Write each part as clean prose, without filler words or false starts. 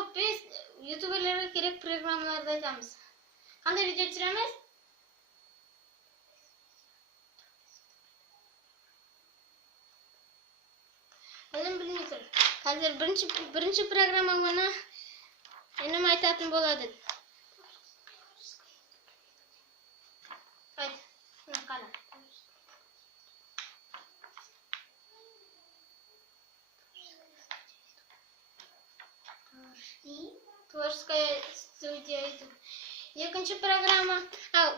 Xo'p, biz YouTuberlarga kerak programmalarni aytamiz. Qanday video tushiramiz? Bilmaysiz. Hozir birinchi programmani nima aytayotgan bo'ladi? Ayt. Qara. Творческая студия YouTube. Екінші программа.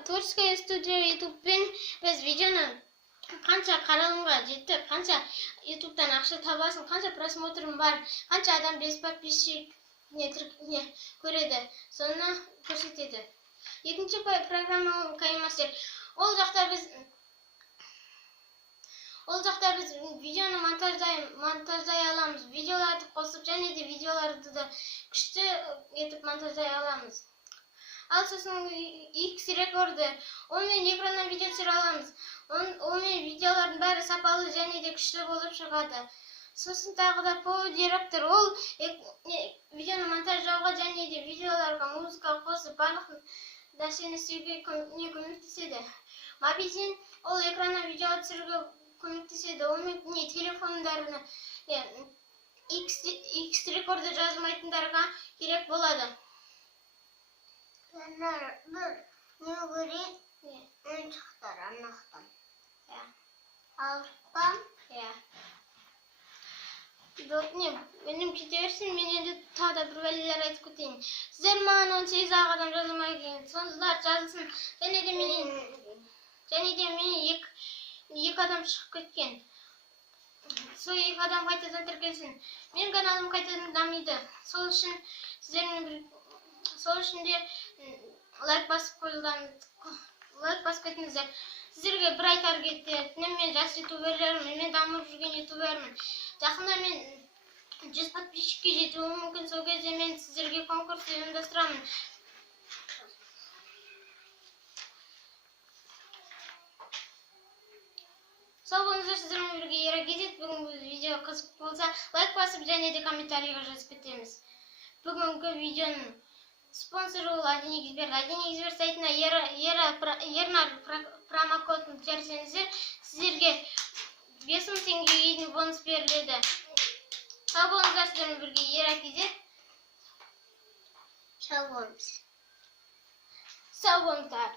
Творческая студия YouTube'пен biz videoni qancha qaralымға жетті, qancha YouTube'dan ақша табасың, qancha просмотрың бар, qancha адам без подписчик көреді, соны көрсетеді. Екінші программа Каймастер. Ол жақта біз видеоны монтаждай аламыз. Видеоларды қосып, және де видеоларды да күшті етіп монтаждай аламыз. Ал сосын X рекорды, онымен экраннан видео түсіре аламыз. Онымен видеолардың бәрі сапалы және де күшті болып шығады. Сосын тағы да директор, ол видеоны монтаждауға және де видеоларға музыка қосып, барлық нәрсені істеуге көмектеседі. Мобизин, ол экраннан видео түсіруге көмектеседі. Онымен телефондарына X рекорды жазылмайтындарға керек болады. Ne göreyim? Ön çıktar anahtan. Alttan. Benim gidersin, men endi tağda bir veliler aytып keteyim. Sizler mаған 18 ağadan жазылмай келген. Сонсыздар жазылсын. Және де менен екі адам шығып кеткен. Сол екі адам қайтадан тіркелсін. Менің каналым қайтадан дамиды. Сол үшін де лайк басып кетіңіздер. Сіздерге бір айтар кетті. Мен жас ютуберлермін, мен дамып жүрген ютубермін. Жақында мен 100 подписчикке жетуім мүмкін. Сол кезде мен сіздерге конкурс ұйымдастырамын. Сау болыңыздар, сіздермен бірге Еракезет. Бүгін бұл видео қызық болса, лайк басып және де комментарийға жазып кетеміз. Бүгінгі видеоның спонсоры ол 1xbet. 1xbet сайтына Ернар промокодын терсеңіздер, сіздерге 5000 теңгеге дейін бонус беріледі. Сау болыңыздар, сіздермен бірге Еракезет. Sağ olun. Сау болыңыздар.